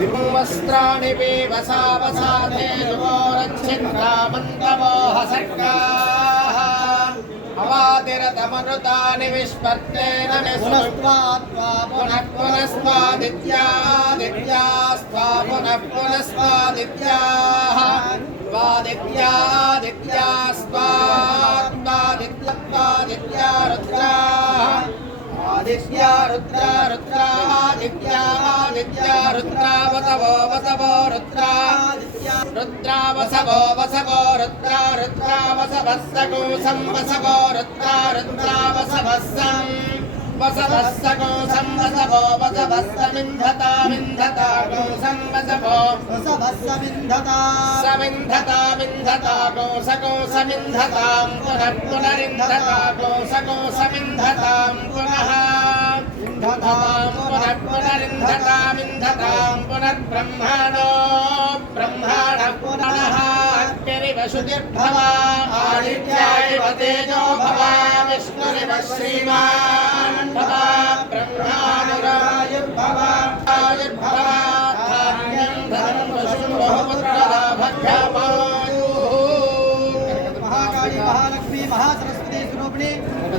నిర్మవస్త్రాణి వేవసావసాధే రక్షింద్రామంతమోహసర్గా అవాతిరతమృతాని విస్పర్తేన పునఃస్వాత్వా పునః పునఃస్వాదిత్యాదిత్యాస్వా పునః పునఃస్వాదిత్యాదిత్యాదిత్యా आदित्या रुद्रा रुद्रादित्या आदित्या रुद्रा वसवो वसवो रुद्रा रुद्रा वसवो वसवो रुद्रा रुद्रा वसवः सकोसं वसवो रुद्रा रुद्रा वसवः सं वसवः सकोसं वसवो वसवः समिन्धता विन्धता कोसं वसवो समिन्धता विन्धता कोसकोसमिन्धतां पुनः पुनरिन्धता कोसकोसमिन्धतां पुनः पुनर्ब्रह्माणो ब्रह्माणः पुनः अग्निरिव आदित्यायव तेजो भव विष्णुरिव श्रीमान् भव ब्रह्मानुरायुर्भव महाकाली महालक्ष्मी महासरस्वती स्वरूपिणी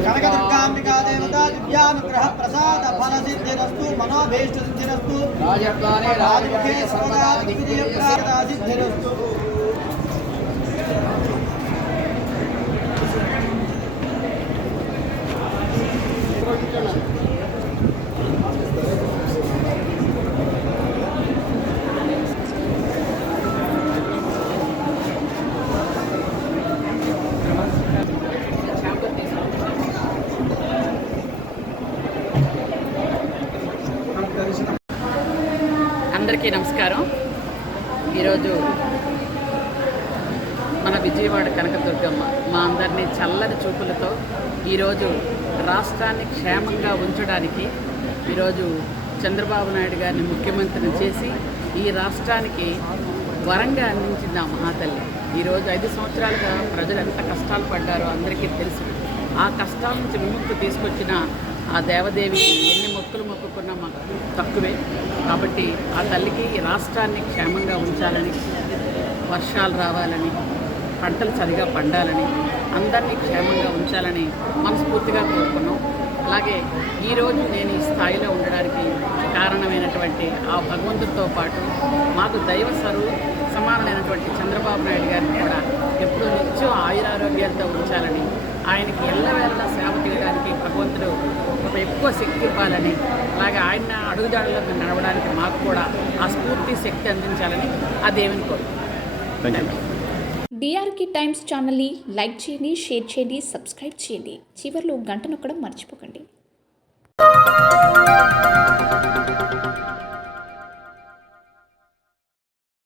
कनकदुर्गाम्बिका देवता दिव्यानुग्रह प्रसाद फल सिद्धिरस्तु मनोभीष्ट सिद्धिरस्तु राजद्वारे राजमुखे राजमुखे सर्वदा सर्वदा दिग्विजय दिग्विजय प्राप्ता सिद्धिरस्तु అందరికీ నమస్కారం. ఈరోజు మన విజయవాడ కనకదుర్గమ్మ మా అందరినీ చల్లని చూపులతో ఈరోజు రాష్ట్రాన్ని క్షేమంగా ఉంచడానికి ఈరోజు చంద్రబాబు నాయుడు గారిని ముఖ్యమంత్రిని చేసి ఈ రాష్ట్రానికి వరంగా అందించింది ఆ మహాతల్లి. ఈరోజు ఐదు సంవత్సరాలుగా ప్రజలు ఎంత కష్టాలు పడ్డారో అందరికీ తెలుసు. ఆ కష్టాల నుంచి విముక్తి తీసుకొచ్చిన ఆ దేవదేవికి ఎన్ని మొక్కులు మొక్కుకున్నా మాకు తక్కువే. కాబట్టి ఆ తల్లికి రాష్ట్రాన్ని క్షేమంగా ఉంచాలని వర్షాలు రావాలని పంటలు సరిగా పండాలని అందరినీ క్షేమంగా ఉంచాలని మనస్ఫూర్తిగా కోరుకున్నాం. అలాగే ఈరోజు నేను ఈ స్థాయిలో ఉండడానికి కారణమైనటువంటి ఆ భగవంతుడితో పాటు మాకు దైవ స్వరూ సమానమైనటువంటి చంద్రబాబు నాయుడు గారిని కూడా ఎప్పుడూ నిత్యం ఆయురారోగ్యాలతో ఉంచాలని ఆయనకి ఎల్లవేళలా సేవ చేయడానికి భగవంతుడు ఒక ఎక్కువ శక్తి ఇవ్వాలని అలాగే ఆయన అడుగుజాడలో మేము నడవడానికి మాకు కూడా ఆ స్ఫూర్తి శక్తి అందించాలని ఆ దేవుని కోరుకుంటున్నాను డిఆర్కి టైమ్స్ ఛానల్ని లైక్ చేయండి షేర్ చేయండి సబ్స్క్రైబ్ చేయండి. చివరిలో గంట నొక్కడం మర్చిపోకండి.